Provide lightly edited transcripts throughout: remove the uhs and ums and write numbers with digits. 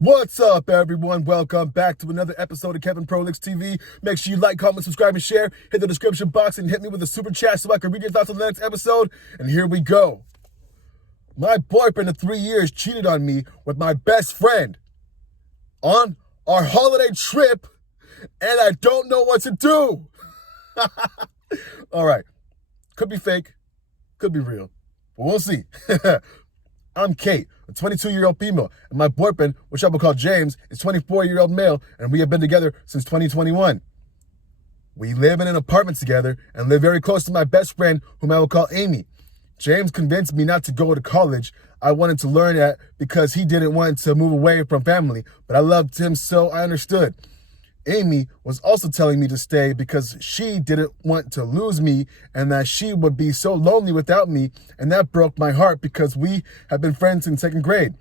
What's up, everyone? Welcome back to another episode of Kevin Prolix TV. Make sure you like, comment, subscribe, and share. Hit the description box and hit me with a super chat so I can read your thoughts on the next episode. And here we go. My boyfriend of 3 years cheated on me with my best friend on our holiday trip, and I don't know what to do. All right. Could be fake, could be real, but we'll see. I'm Kate, a 22-year-old female, and my boyfriend, which I will call James, is a 24-year-old male, and we have been together since 2021. We live in an apartment together and live very close to my best friend, whom I will call Amy. James convinced me not to go to college. I wanted to learn at because he didn't want to move away from family, but I loved him, so I understood. Amy was also telling me to stay because she didn't want to lose me and that she would be so lonely without me, and that broke my heart because we have been friends since second grade.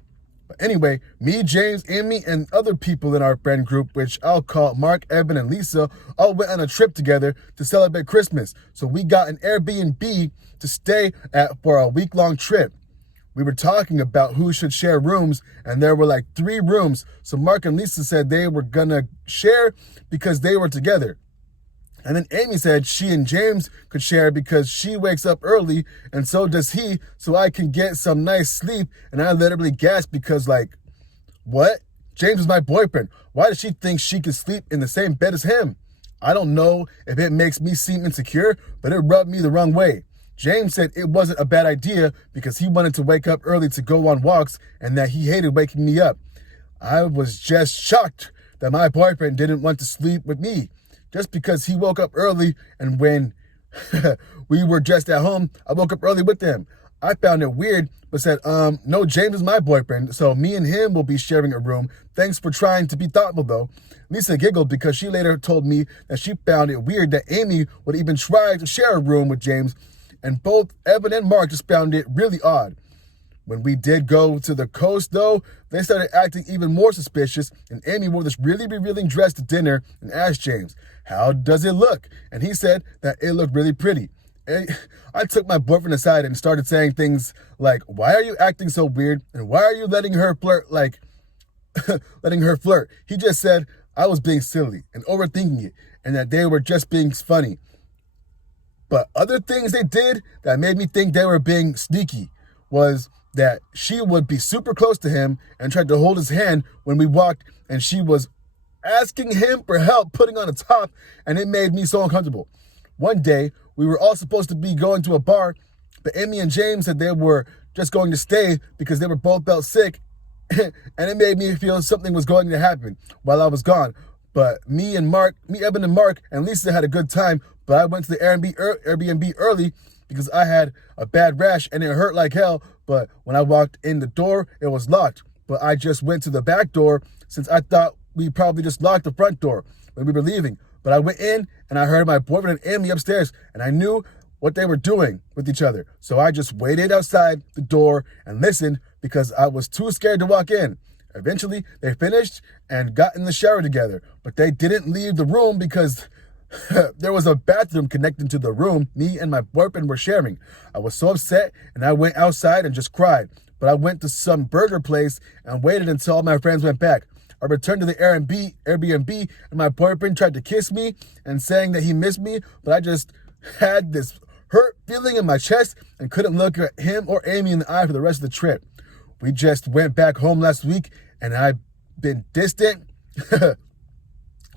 But anyway, me, James, Amy, and other people in our friend group, which I'll call Mark, Evan, and Lisa, all went on a trip together to celebrate Christmas. So we got an Airbnb to stay at for a week-long trip. We were talking about who should share rooms, and there were like 3 rooms. So Mark and Lisa said they were gonna share because they were together. And then Amy said she and James could share because she wakes up early, and so does he, so I can get some nice sleep. And I literally gasped because, like, what? James is my boyfriend. Why does she think she could sleep in the same bed as him? I don't know if it makes me seem insecure, but it rubbed me the wrong way. James said it wasn't a bad idea because he wanted to wake up early to go on walks and that he hated waking me up. I was just shocked that my boyfriend didn't want to sleep with me just because he woke up early, and when we were just at home, I woke up early with him. I found it weird, but said, no, James is my boyfriend, so me and him will be sharing a room. Thanks for trying to be thoughtful, though. Lisa giggled because she later told me that she found it weird that Amy would even try to share a room with James, and both Evan and Mark just found it really odd. When we did go to the coast, though, they started acting even more suspicious, and Amy wore this really revealing dress to dinner and asked James, how does it look? And he said that it looked really pretty. I took my boyfriend aside and started saying things like, why are you acting so weird? And why are you letting her flirt letting her flirt? He just said I was being silly and overthinking it, and that they were just being funny. But other things they did that made me think they were being sneaky was that she would be super close to him and tried to hold his hand when we walked, and she was asking him for help putting on a top, and it made me so uncomfortable. One day, we were all supposed to be going to a bar, but Amy and James said they were just going to stay because they were both felt sick, and it made me feel something was going to happen while I was gone. But me, Evan and Mark, and Lisa had a good time, but I went to the Airbnb early because I had a bad rash and it hurt like hell. But when I walked in the door, it was locked. But I just went to the back door since I thought we probably just locked the front door when we were leaving. But I went in and I heard my boyfriend and Amy upstairs, and I knew what they were doing with each other. So I just waited outside the door and listened because I was too scared to walk in. Eventually, they finished and got in the shower together, but they didn't leave the room because there was a bathroom connecting to the room me and my boyfriend were sharing. I was so upset, and I went outside and just cried. But I went to some burger place and waited until all my friends went back. I returned to the Airbnb, and my boyfriend tried to kiss me and saying that he missed me, but I just had this hurt feeling in my chest and couldn't look at him or Amy in the eye for the rest of the trip. We just went back home last week, and I've been distant.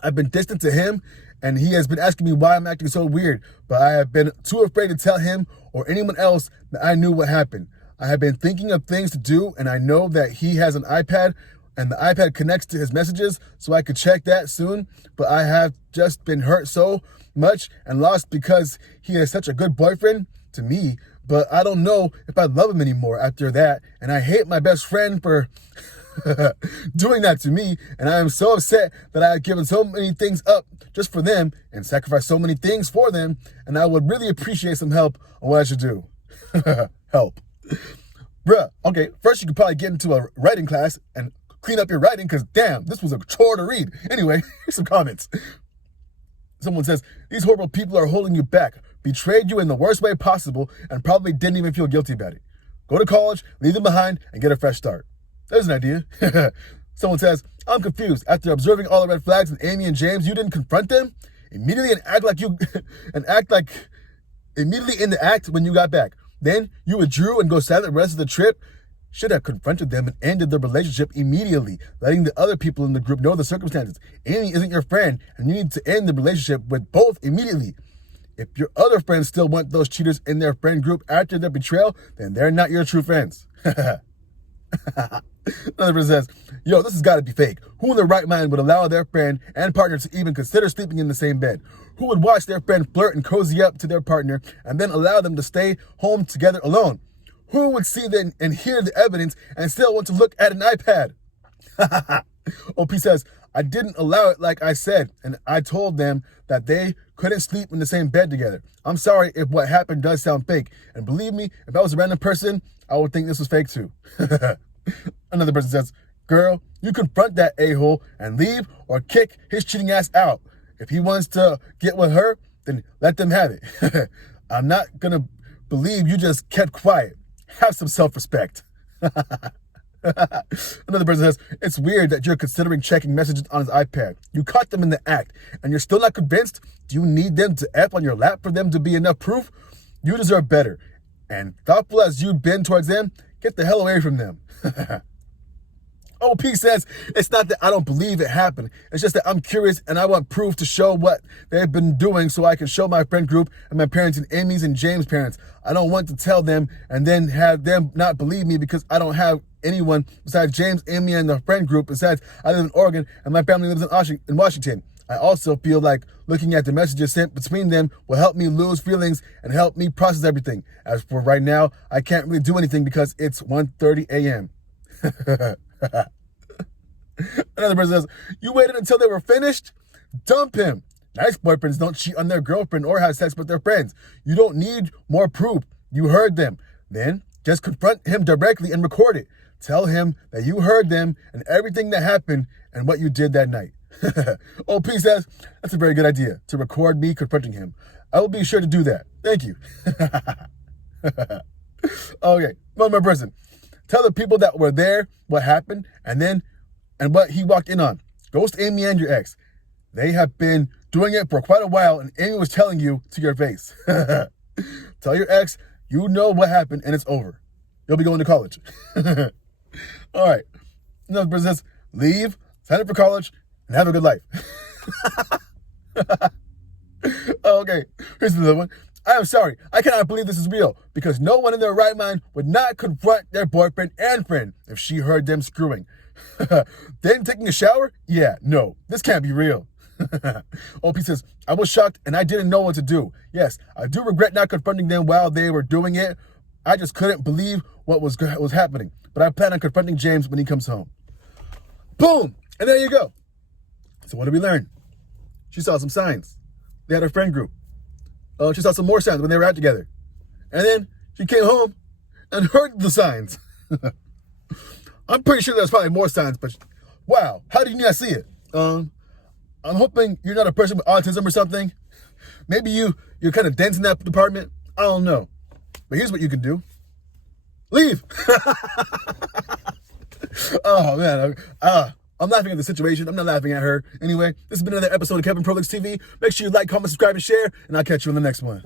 I've been distant to him, and he has been asking me why I'm acting so weird, but I have been too afraid to tell him or anyone else that I knew what happened. I have been thinking of things to do, and I know that he has an iPad, and the iPad connects to his messages, so I could check that soon, but I have just been hurt so much and lost because he is such a good boyfriend to me, but I don't know if I love him anymore after that, and I hate my best friend for doing that to me, and I am so upset that I have given so many things up just for them and sacrificed so many things for them, and I would really appreciate some help on what I should do. Help. Bruh, okay, first you could probably get into a writing class and clean up your writing, because damn, this was a chore to read. Anyway, here's some comments. Someone says, these horrible people are holding you back, betrayed you in the worst way possible, and probably didn't even feel guilty about it. Go to college, leave them behind, and get a fresh start. There's an idea. Someone says, I'm confused. After observing all the red flags in Amy and James, you didn't confront them immediately and act like immediately in the act when you got back. Then you withdrew and go silent the rest of the trip. Should have confronted them and ended the relationship immediately, letting the other people in the group know the circumstances. Amy isn't your friend, and you need to end the relationship with both immediately. If your other friends still want those cheaters in their friend group after their betrayal, then they're not your true friends. Another person says, yo, this has got to be fake. Who in their right mind would allow their friend and partner to even consider sleeping in the same bed? Who would watch their friend flirt and cozy up to their partner and then allow them to stay home together alone? Who would see them and hear the evidence and still want to look at an iPad? OP says, I didn't allow it like I said, and I told them that they couldn't sleep in the same bed together. I'm sorry if what happened does sound fake. And believe me, if I was a random person, I would think this was fake too. Another person says, girl, you confront that a-hole and leave or kick his cheating ass out. If he wants to get with her, then let them have it. I'm not going to believe you just kept quiet. Have some self-respect. Another person says, it's weird that you're considering checking messages on his iPad. You caught them in the act, and you're still not convinced? Do you need them to F on your lap for them to be enough proof? You deserve better. And thoughtful as you've been towards them, get the hell away from them. OP says, it's not that I don't believe it happened. It's just that I'm curious and I want proof to show what they've been doing so I can show my friend group and my parents and Amy's and James' parents. I don't want to tell them and then have them not believe me because I don't have anyone besides James, Amy, and the friend group. Besides, I live in Oregon and my family lives in Washington. I also feel like looking at the messages sent between them will help me lose feelings and help me process everything. As for right now, I can't really do anything because it's 1:30 a.m. Another person says, you waited until they were finished? Dump him. Nice boyfriends don't cheat on their girlfriend or have sex with their friends. You don't need more proof. You heard them. Then just confront him directly and record it. Tell him that you heard them and everything that happened and what you did that night. OP says, that's a very good idea, to record me confronting him. I will be sure to do that. Thank you. Okay, one more person. Tell the people that were there what happened and what he walked in on. Ghost Amy and your ex. They have been doing it for quite a while and Amy was telling you to your face. Tell your ex you know what happened and it's over. You'll be going to college. All right. Another person says, leave, sign up for college, and have a good life. Okay, here's another one. I am sorry. I cannot believe this is real because no one in their right mind would not confront their boyfriend and friend if she heard them screwing. Then taking a shower? Yeah, no, this can't be real. OP says, I was shocked and I didn't know what to do. Yes, I do regret not confronting them while they were doing it. I just couldn't believe what was happening. But I plan on confronting James when he comes home. Boom! And there you go. So what did we learn? She saw some signs. They had a friend group. She saw some more signs when they were out together. And then she came home and heard the signs. I'm pretty sure there's probably more signs, but wow, how did you not see it? I'm hoping you're not a person with autism or something. Maybe you're kind of dense in that department. I don't know. But here's what you can do. Leave. Oh, man. I'm laughing at the situation. I'm not laughing at her. Anyway, this has been another episode of Kevin Prolix TV. Make sure you like, comment, subscribe, and share, and I'll catch you in the next one.